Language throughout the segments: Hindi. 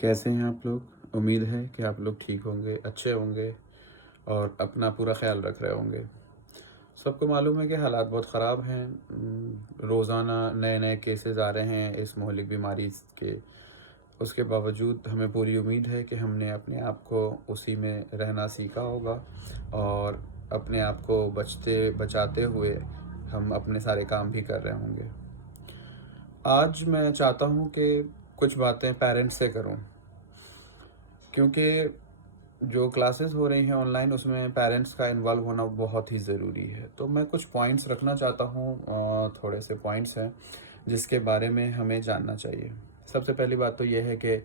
कैसे हैं आप लोग? उम्मीद है कि आप लोग ठीक होंगे, अच्छे होंगे और अपना पूरा ख़्याल रख रहे होंगे। सबको मालूम है कि हालात बहुत ख़राब हैं। रोज़ाना नए-नए केसेस आ रहे हैं इस मोहलिक बीमारी के। उसके बावजूद हमें पूरी उम्मीद है कि हमने अपने आप को उसी में रहना सीखा होगा और अपने आप को बचाते हुए हम अपने सारे काम भी कर रहे होंगे। आज मैं चाहता हूँ कि कुछ बातें पेरेंट्स से करूँ, क्योंकि जो क्लासेस हो रही हैं ऑनलाइन उसमें पेरेंट्स का इन्वॉल्व होना बहुत ही ज़रूरी है। तो मैं कुछ पॉइंट्स रखना चाहता हूँ, थोड़े से पॉइंट्स हैं जिसके बारे में हमें जानना चाहिए। सबसे पहली बात तो ये है कि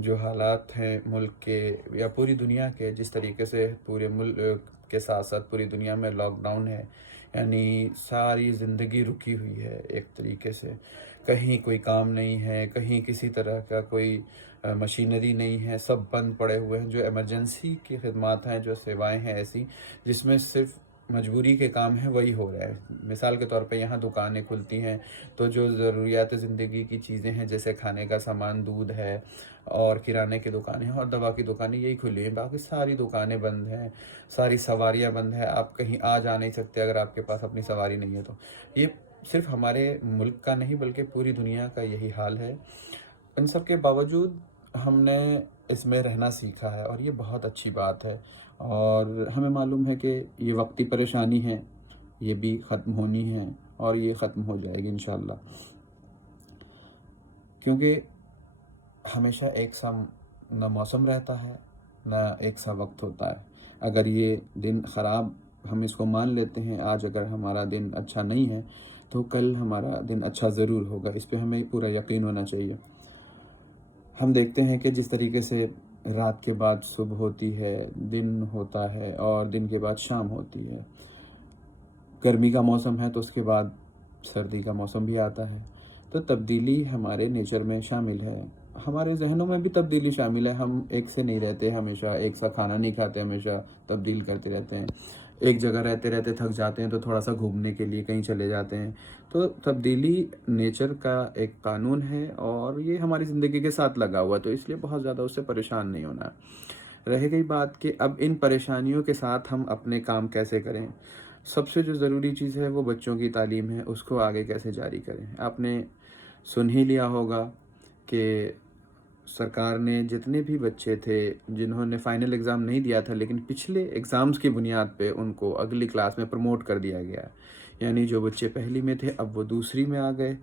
जो हालात हैं मुल्क के या पूरी दुनिया के, जिस तरीके से पूरे मुल्क के साथ साथ पूरी दुनिया में लॉकडाउन है, यानी सारी ज़िंदगी रुकी हुई है एक तरीके से। कहीं कोई काम नहीं है, कहीं किसी तरह का कोई मशीनरी नहीं है, सब बंद पड़े हुए हैं। जो इमरजेंसी की खिदमात हैं, जो सेवाएं हैं ऐसी जिसमें सिर्फ मजबूरी के काम हैं, वही हो रहा है। मिसाल के तौर पे यहाँ दुकानें खुलती हैं तो जो ज़रूरियात ज़िंदगी की चीज़ें हैं जैसे खाने का सामान, दूध है और किराने की दुकानें हैं और दवा की दुकानें, यही खुली हैं। बाकी सारी दुकानें बंद हैं, सारी सवारियाँ बंद हैं। आप कहीं आ जा नहीं सकते अगर आपके पास अपनी सवारी नहीं है तो। ये सिर्फ हमारे मुल्क का नहीं बल्कि पूरी दुनिया का यही हाल है। इन सब के बावजूद हमने इसमें रहना सीखा है और ये बहुत अच्छी बात है। और हमें मालूम है कि ये वक्ती परेशानी है, ये भी ख़त्म होनी है और ये ख़त्म हो जाएगी इंशाल्लाह। क्योंकि हमेशा एक सा ना मौसम रहता है, ना एक सा वक्त होता है। अगर ये दिन ख़राब हम इसको मान लेते हैं, आज अगर हमारा दिन अच्छा नहीं है तो कल हमारा दिन अच्छा ज़रूर होगा। इस पे हमें पूरा यकीन होना चाहिए। हम देखते हैं कि जिस तरीके से रात के बाद सुबह होती है, दिन होता है और दिन के बाद शाम होती है। गर्मी का मौसम है तो उसके बाद सर्दी का मौसम भी आता है। तो तब्दीली हमारे नेचर में शामिल है। हमारे ज़हनों में भी तब्दीली शामिल है। हम एक से नहीं रहते हमेशा, एक सा खाना नहीं खाते हमेशा, तब्दील करते रहते हैं। एक जगह रहते-रहते थक जाते हैं तो थोड़ा-सा घूमने के लिए कहीं चले जाते हैं। तो तब्दीली नेचर का एक कानून है और ये हमारी ज़िंदगी के साथ लगा हुआ है, तो इसलिए बहुत ज़्यादा उससे परेशान नहीं होना है। रह गई बात कि अब इन परेशानियों के साथ हम अपने काम कैसे करें? सबसे जो ज़रूरी चीज़ है वो बच्चों की तालीम है, उसको आगे कैसे जारी करें। आपने सुन ही लिया होगा कि सरकार ने जितने भी बच्चे थे जिन्होंने फाइनल एग्ज़ाम नहीं दिया था लेकिन पिछले एग्ज़ाम्स की बुनियाद पे उनको अगली क्लास में प्रमोट कर दिया गया। यानी जो बच्चे पहली में थे अब वो दूसरी में आ गए,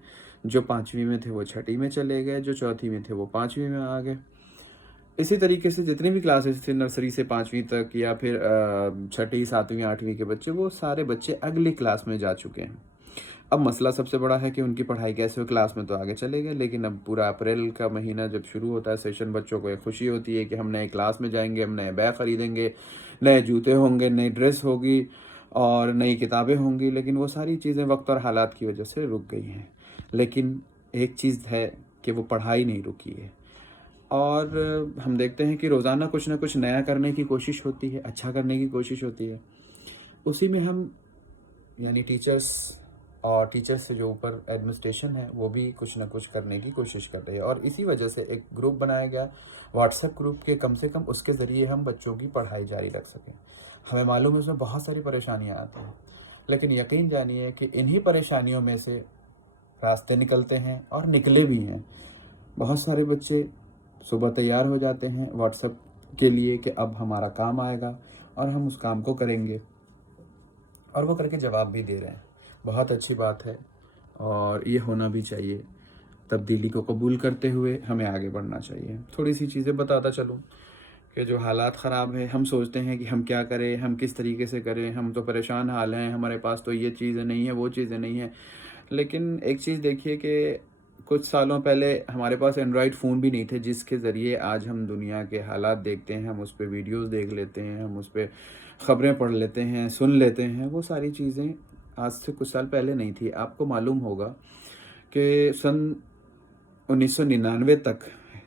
जो 5वीं में थे वो छठी में चले गए, जो चौथी में थे वो 5वीं में आ गए। इसी तरीके से जितने भी क्लासेस थे नर्सरी से 5वीं तक या फिर छठी, 7वीं, 8वीं के बच्चे, वो सारे बच्चे अगली क्लास में जा चुके हैं। अब मसला सबसे बड़ा है कि उनकी पढ़ाई कैसे हो, क्लास में तो आगे चले गए लेकिन अब पूरा अप्रैल का महीना जब शुरू होता है सेशन, बच्चों को एक खुशी होती है कि हम नए क्लास में जाएँगे, हम नए बैग खरीदेंगे, नए जूते होंगे, नई ड्रेस होगी और नई किताबें होंगी, लेकिन वो सारी चीज़ें वक़्त और हालात की वजह से रुक गई हैं। लेकिन एक चीज़ है कि वो पढ़ाई नहीं रुकी है। और हम देखते हैं कि रोज़ाना कुछ ना कुछ नया करने की कोशिश होती है, अच्छा करने की कोशिश होती है। उसी में हम यानी टीचर्स और टीचर्स से जो ऊपर एडमिनिस्ट्रेशन है, वो भी कुछ ना कुछ करने की कोशिश कर रही है और इसी वजह से एक ग्रुप बनाया गया, व्हाट्सएप ग्रुप के, कम से कम उसके ज़रिए हम बच्चों की पढ़ाई जारी रख सकें। हमें मालूम है उसमें बहुत सारी परेशानियाँ आती हैं, लेकिन यकीन जानिए कि इन्हीं परेशानियों में से रास्ते निकलते हैं और निकले भी हैं। बहुत सारे बच्चे सुबह तैयार हो जाते हैं व्हाट्सएप के लिए कि अब हमारा काम आएगा और हम उस काम को करेंगे और वो करके जवाब भी दे रहे हैं। बहुत अच्छी बात है और ये होना भी चाहिए। तब्दीली को कबूल करते हुए हमें आगे बढ़ना चाहिए। थोड़ी-सी चीज़ें बताता चलूँ कि जो हालात ख़राब हैं, हम सोचते हैं कि हम क्या करें, हम किस तरीके से करें, हम तो परेशान हाल हैं, हमारे पास तो ये चीज़ें नहीं हैं, वो चीज़ें नहीं हैं। लेकिन एक चीज़ देखिए कि कुछ सालों पहले हमारे पास एंड्रॉयड फ़ोन भी नहीं थे, जिसके ज़रिए आज हम दुनिया के हालात देखते हैं, हम उस पे वीडियोज़ देख लेते हैं, हम उस पे ख़बरें पढ़ लेते हैं, सुन लेते हैं। वो सारी चीज़ें आज से कुछ साल पहले नहीं थी। आपको मालूम होगा कि सन 1999 तक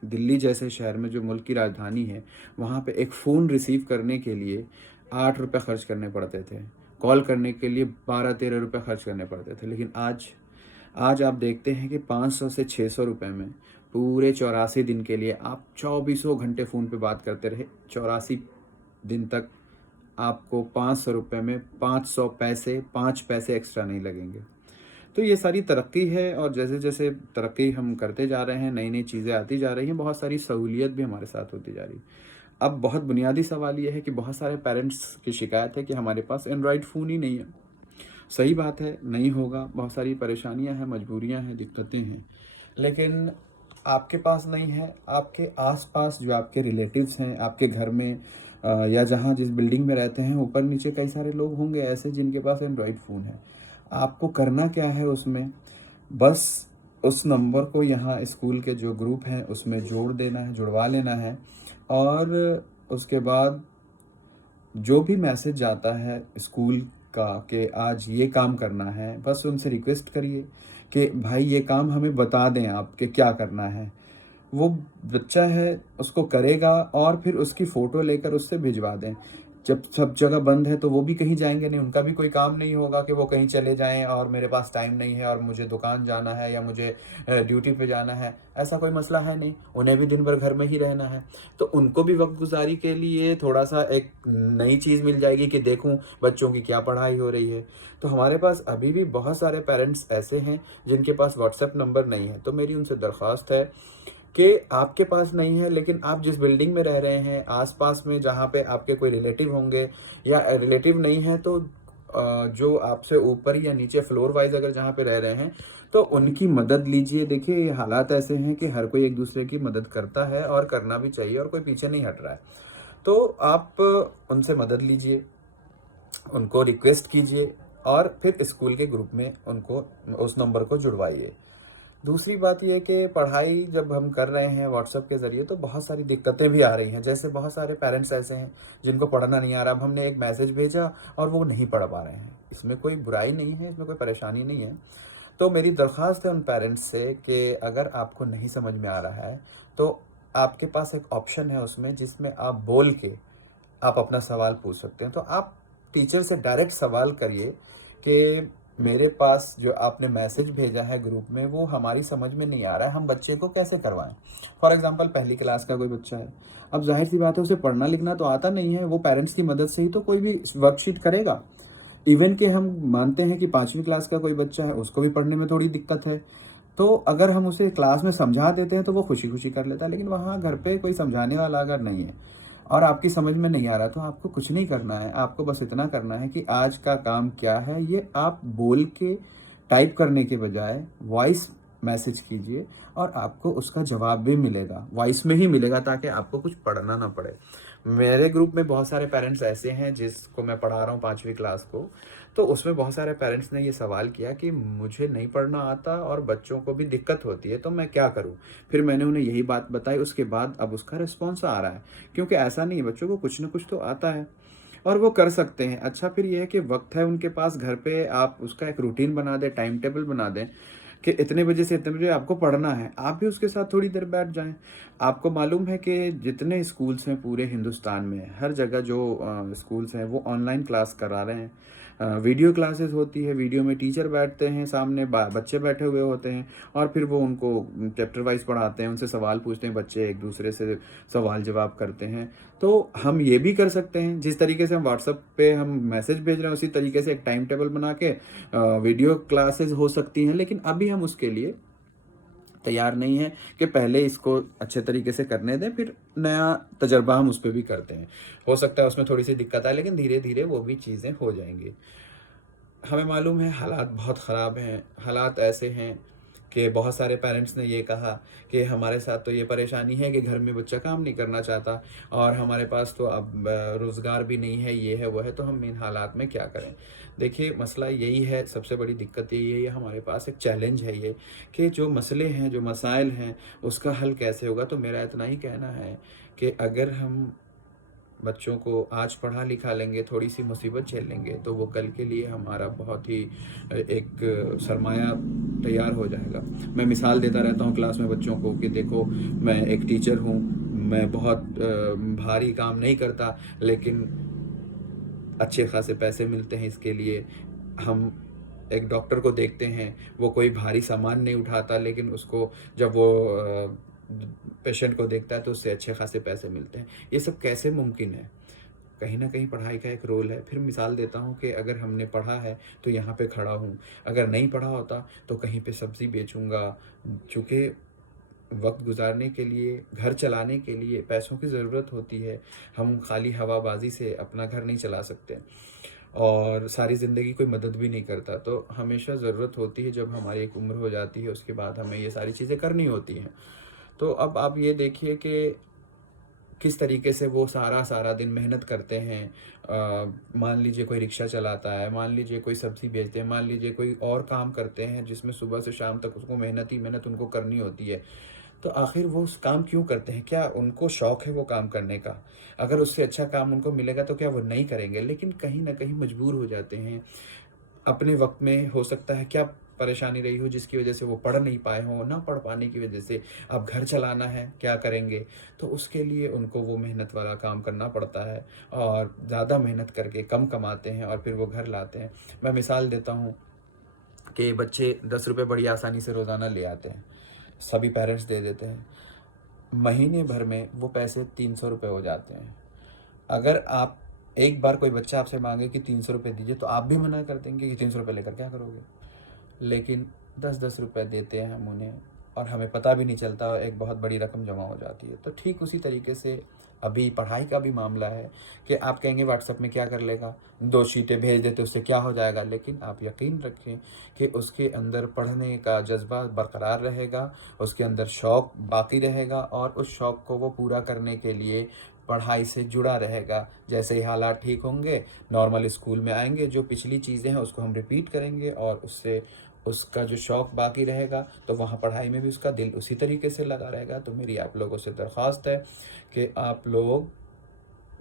दिल्ली जैसे शहर में, जो मुल्क की राजधानी है, वहाँ पे एक फ़ोन रिसीव करने के लिए ₹8 खर्च करने पड़ते थे। कॉल करने के लिए ₹12-13 खर्च करने पड़ते थे। लेकिन आज आज आप देखते हैं कि 500 से ₹600 में पूरे 84 दिन के लिए आप चौबीसों घंटे फ़ोन पे बात करते रहे, 84 दिन तक आपको ₹500 में 500 पैसे 5 पैसे एक्स्ट्रा नहीं लगेंगे। तो ये सारी तरक्की है और जैसे-जैसे तरक्की हम करते जा रहे हैं, नई-नई चीज़ें आती जा रही हैं, बहुत सारी सहूलियत भी हमारे साथ होती जा रही है। अब बहुत बुनियादी सवाल ये है कि बहुत सारे पेरेंट्स की शिकायत है कि हमारे पास एंड्रॉयड फ़ोन ही नहीं है। सही बात है, नहीं होगा, बहुत सारी परेशानियाँ हैं, मजबूरियाँ हैं, दिक्कतें हैं। लेकिन आपके पास नहीं है, आपके आस-पास जो आपके रिलेटिव्स हैं, आपके घर में या जहाँ जिस बिल्डिंग में रहते हैं, ऊपर-नीचे कई सारे लोग होंगे ऐसे जिनके पास एंड्रॉयड फ़ोन है। आपको करना क्या है उसमें, बस उस नंबर को यहाँ स्कूल के जो ग्रुप हैं, उसमें जोड़ देना है, जुड़वा लेना है और उसके बाद जो भी मैसेज आता है स्कूल का कि आज ये काम करना है, बस उनसे रिक्वेस्ट करिए कि भाई ये काम हमें बता दें आप कि क्या करना है। वो बच्चा है उसको करेगा और फिर उसकी फ़ोटो लेकर उससे भिजवा दें। जब सब जगह बंद है तो वो भी कहीं जाएँगे नहीं, उनका भी कोई काम नहीं होगा कि वो कहीं चले जाएँ और मेरे पास टाइम नहीं है और मुझे दुकान जाना है या मुझे ड्यूटी पे जाना है, ऐसा कोई मसला है नहीं। उन्हें भी दिन भर घर में ही रहना है। तो उनको भी वक़्त गुज़ारी के लिए थोड़ा-सा एक नई चीज़ मिल जाएगी कि देखूँ बच्चों की क्या पढ़ाई हो रही है। तो हमारे पास अभी भी बहुत सारे पेरेंट्स ऐसे हैं जिनके पास व्हाट्सएप नंबर नहीं है। तो मेरी उनसे दरख्वास्त है कि आपके पास नहीं है लेकिन आप जिस बिल्डिंग में रह रहे हैं, आस-पास में जहाँ पे आपके कोई रिलेटिव होंगे या रिलेटिव नहीं है तो जो आपसे ऊपर या नीचे फ्लोर वाइज़ अगर जहाँ पे रह रहे हैं, तो उनकी मदद लीजिए। देखिए, ये हालात ऐसे हैं कि हर कोई एक-दूसरे की मदद करता है और करना भी चाहिए और कोई पीछे नहीं हट रहा है। तो आप उनसे मदद लीजिए, उनको रिक्वेस्ट कीजिए और फिर स्कूल के ग्रुप में उनको उस नंबर को जुड़वाइए। दूसरी बात ये है कि पढ़ाई जब हम कर रहे हैं व्हाट्सएप के ज़रिए तो बहुत सारी दिक्कतें भी आ रही हैं। जैसे बहुत सारे पेरेंट्स ऐसे हैं जिनको पढ़ना नहीं आ रहा। अब हमने एक मैसेज भेजा और वो नहीं पढ़ पा रहे हैं। इसमें कोई बुराई नहीं है, इसमें कोई परेशानी नहीं है। तो मेरी दरख्वास्त है उन पेरेंट्स से कि अगर आपको नहीं समझ में आ रहा है, तो आपके पास एक ऑप्शन है उसमें जिसमें आप बोल के आप अपना सवाल पूछ सकते हैं। तो आप टीचर से डायरेक्ट सवाल करिए कि मेरे पास जो आपने मैसेज भेजा है ग्रुप में वो हमारी समझ में नहीं आ रहा है, हम बच्चे को कैसे करवाएँ? फॉर एग्ज़ाम्पल पहली क्लास का कोई बच्चा है, अब ज़ाहिर-सी बात है उसे पढ़ना लिखना तो आता नहीं है, वो पेरेंट्स की मदद से ही तो कोई भी वर्कशीट करेगा। इवन कि हम मानते हैं कि 5वीं क्लास का कोई बच्चा है, उसको भी पढ़ने में थोड़ी दिक्कत है। तो अगर हम उसे क्लास में समझा देते हैं तो वो खुशी-खुशी कर लेता है, लेकिन वहाँ घर पे कोई समझाने वाला अगर नहीं है और आपकी समझ में नहीं आ रहा तो आपको कुछ नहीं करना है। आपको बस इतना करना है कि आज का काम क्या है ये आप बोल के टाइप करने के बजाय वॉइस मैसेज कीजिए और आपको उसका जवाब भी मिलेगा। वॉइस में ही मिलेगा ताकि आपको कुछ पढ़ना ना पड़े। मेरे ग्रुप में बहुत सारे पेरेंट्स ऐसे हैं जिसको मैं पढ़ा रहा हूँ 5वीं क्लास को। तो उसमें बहुत सारे पेरेंट्स ने ये सवाल किया कि मुझे नहीं पढ़ना आता और बच्चों को भी दिक्कत होती है तो मैं क्या करूँ? फिर मैंने उन्हें यही बात बताई, उसके बाद अब उसका रिस्पॉन्स आ रहा है। क्योंकि ऐसा नहीं है, बच्चों को कुछ न कुछ तो आता है और वो कर सकते हैं। अच्छा, फिर ये है कि वक़्त है उनके पास घर पे, आप उसका एक रूटीन बना दें, टाइम टेबल बना दें कि इतने बजे से इतने बजे आपको पढ़ना है। आप भी उसके साथ थोड़ी देर बैठ जाएँ। आपको मालूम है कि जितने स्कूल्स हैं पूरे हिंदुस्तान में, हर जगह जो स्कूल्स हैं वो ऑनलाइन क्लास करा रहे हैं। वीडियो क्लासेस होती है, वीडियो में टीचर बैठते हैं सामने, बच्चे बैठे हुए होते हैं और फिर वो उनको चैप्टर वाइज़ पढ़ाते हैं, उनसे सवाल पूछते हैं, बच्चे एक दूसरे से सवाल जवाब करते हैं। तो हम ये भी कर सकते हैं, जिस तरीके से हम व्हाट्सएप पे हम मैसेज भेज रहे हैं उसी तरीके से एक टाइम टेबल बना के वीडियो क्लासेस हो सकती हैं, लेकिन अभी हम उसके लिए तैयार नहीं हैं कि पहले इसको अच्छे तरीके से करने दें, फिर नया तजर्बा हम उस पे भी करते हैं। हो सकता है उसमें थोड़ी-सी दिक्कत आए, लेकिन धीरे-धीरे वो भी चीज़ें हो जाएँगी। हमें मालूम है हालात बहुत ख़राब हैं, हालात ऐसे हैं कि बहुत सारे पेरेंट्स ने ये कहा कि हमारे साथ तो ये परेशानी है कि घर में बच्चा काम नहीं करना चाहता और हमारे पास तो अब रोज़गार भी नहीं है, ये है, वो है, तो हम इन हालात में क्या करें? देखिए, मसला यही है, सबसे बड़ी दिक्कत यही है, ये हमारे पास एक चैलेंज है ये कि जो मसले हैं, जो मसाइल हैं, उसका हल कैसे होगा? तो मेरा इतना ही कहना है कि अगर हम बच्चों को आज पढ़ा लिखा लेंगे, थोड़ी-सी मुसीबत झेल लेंगे, तो वो कल के लिए हमारा बहुत ही एक सरमाया तैयार हो जाएगा। मैं मिसाल देता रहता हूँ क्लास में बच्चों को कि देखो, मैं एक टीचर हूँ, मैं बहुत भारी काम नहीं करता, लेकिन अच्छे खासे पैसे मिलते हैं इसके लिए। हम एक डॉक्टर को देखते हैं, वो कोई भारी सामान नहीं उठाता, लेकिन उसको जब वो पेशेंट को देखता है तो उससे अच्छे खासे पैसे मिलते हैं। ये सब कैसे मुमकिन है? कहीं न कहीं पढ़ाई का एक रोल है। फिर मिसाल देता हूँ कि अगर हमने पढ़ा है तो यहाँ पे खड़ा हूँ, अगर नहीं पढ़ा होता तो कहीं पे सब्ज़ी बेचूँगा। चूँकि वक़्त गुज़ारने के लिए, घर चलाने के लिए पैसों की ज़रूरत होती है। हम खाली हवाबाज़ी से अपना घर नहीं चला सकते और सारी ज़िंदगी कोई मदद भी नहीं करता। तो हमेशा ज़रूरत होती है, जब हमारी एक उम्र हो जाती है उसके बाद हमें ये सारी चीज़ें करनी होती हैं। तो अब आप ये देखिए कि किस तरीके से वो सारा-सारा दिन मेहनत करते हैं। मान लीजिए कोई रिक्शा चलाता है, मान लीजिए कोई सब्ज़ी बेचते हैं, मान लीजिए कोई और काम करते हैं जिसमें सुबह से शाम तक उसको मेहनत ही मेहनत उनको करनी होती है। तो आखिर वो उस काम क्यों करते हैं? क्या उनको शौक है वो काम करने का? अगर उससे अच्छा काम उनको मिलेगा तो क्या वो नहीं करेंगे? लेकिन कहीं न कहीं मजबूर हो जाते हैं। अपने वक़्त में हो सकता है क्या परेशानी रही हो जिसकी वज़ह से वो पढ़ नहीं पाए हों, ना पढ़ पाने की वज़ह से अब घर चलाना है, क्या करेंगे? तो उसके लिए उनको वो मेहनत वाला काम करना पड़ता है और ज़्यादा मेहनत करके कम कमाते हैं और फिर वो घर लाते हैं। मैं मिसाल देता हूँ कि बच्चे ₹10 बड़ी आसानी से रोज़ाना ले आते हैं। सभी पेरेंट्स दे देते हैं। महीने भर में वो पैसे ₹300 हो जाते हैं। अगर आप एक बार कोई बच्चा आपसे माँगे कि ₹300 दीजिए, तो आप भी मना कर देंगे कि ₹300 लेकर क्या करोगे? लेकिन 10-10 रुपए देते हैं हम उन्हें और हमें पता भी नहीं चलता, एक बहुत बड़ी रकम जमा हो जाती है। तो ठीक उसी तरीके से अभी पढ़ाई का भी मामला है कि आप कहेंगे व्हाट्सएप में क्या कर लेगा? 2 शीटें भेज देते उससे क्या हो जाएगा? लेकिन आप यकीन रखें कि उसके अंदर पढ़ने का जज़्बा बरकरार रहेगा, उसके अंदर शौक बाकी रहेगा और उस शौक को वो पूरा करने के लिए पढ़ाई से जुड़ा रहेगा। जैसे ही हालात ठीक होंगे, नॉर्मल स्कूल में आएँगे, जो पिछली चीज़ें हैं उसको हम रिपीट करेंगे और उससे उसका जो शौक बाकी रहेगा, तो वहाँ पढ़ाई में भी उसका दिल उसी तरीके से लगा रहेगा। तो मेरी आप लोगों से दरख्वास्त है कि आप लोग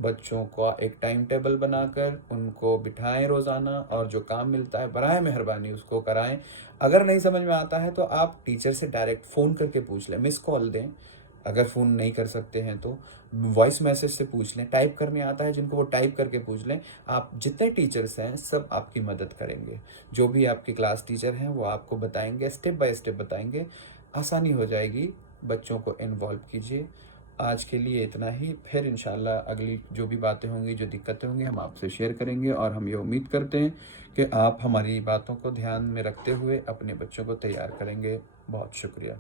बच्चों का एक टाइम टेबल बनाकर उनको बिठाएँ रोज़ाना और जो काम मिलता है बराए मेहरबानी उसको कराएँ। अगर नहीं समझ में आता है तो आप टीचर से डायरेक्ट फ़ोन करके पूछ लें, मिस्ड कॉल दें। अगर फ़ोन नहीं कर सकते हैं तो वॉइस मैसेज से पूछ लें, टाइप करने आता है जिनको वो टाइप करके पूछ लें। आप जितने टीचर्स हैं सब आपकी मदद करेंगे। जो भी आपके क्लास टीचर हैं वो आपको बताएँगे, स्टेप बाय स्टेप बताएँगे। आसानी हो जाएगी, बच्चों को इन्वॉल्व कीजिए। आज के लिए इतना ही, फिर इंशाल्लाह अगली जो भी बातें होंगी, जो दिक्कतें होंगी हम आपसे शेयर करेंगे और हम ये उम्मीद करते हैं कि आप हमारी बातों को ध्यान में रखते हुए अपने बच्चों को तैयार करेंगे। बहुत शुक्रिया।